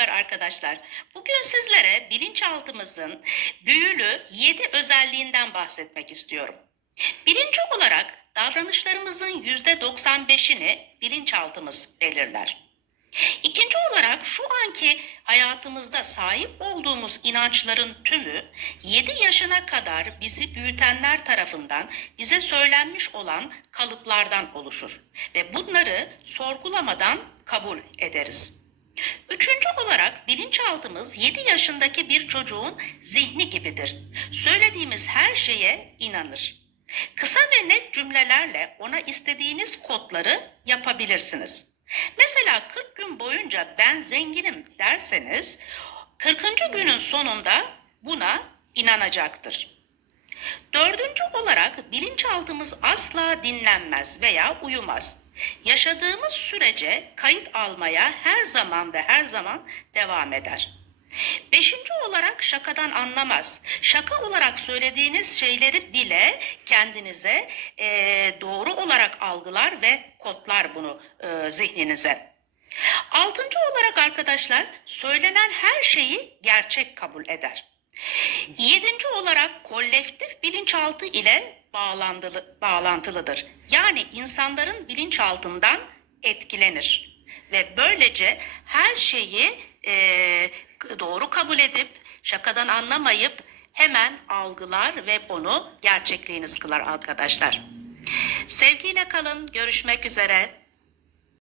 Merhabalar arkadaşlar. Bugün sizlere bilinçaltımızın büyülü 7 özelliğinden bahsetmek istiyorum. Birinci olarak davranışlarımızın %95'ini bilinçaltımız belirler. İkinci olarak şu anki hayatımızda sahip olduğumuz inançların tümü 7 yaşına kadar bizi büyütenler tarafından bize söylenmiş olan kalıplardan oluşur ve bunları sorgulamadan kabul ederiz. Üçüncü olarak bilinçaltımız 7 yaşındaki bir çocuğun zihni gibidir. Söylediğimiz her şeye inanır. Kısa ve net cümlelerle ona istediğiniz kodları yapabilirsiniz. Mesela 40 gün boyunca ben zenginim derseniz 40. günün sonunda buna inanacaktır. Dördüncü olarak bilinçaltımız asla dinlenmez veya uyumaz. Yaşadığımız sürece kayıt almaya her zaman ve her zaman devam eder. Beşinci olarak şakadan anlamaz. Şaka olarak söylediğiniz şeyleri bile kendinize eee, doğru olarak algılar ve kodlar bunu eee, zihninize. Altıncı olarak arkadaşlar söylenen her şeyi gerçek kabul eder. Yedinci olarak kolektif bilinçaltı ile bağlantılı, bağlantılıdır. Yani insanların bilinçaltından etkilenir. Ve böylece her şeyi eee, doğru kabul edip şakadan anlamayıp hemen algılar ve onu gerçekliğiniz kılar arkadaşlar. Sevgiyle kalın, görüşmek üzere.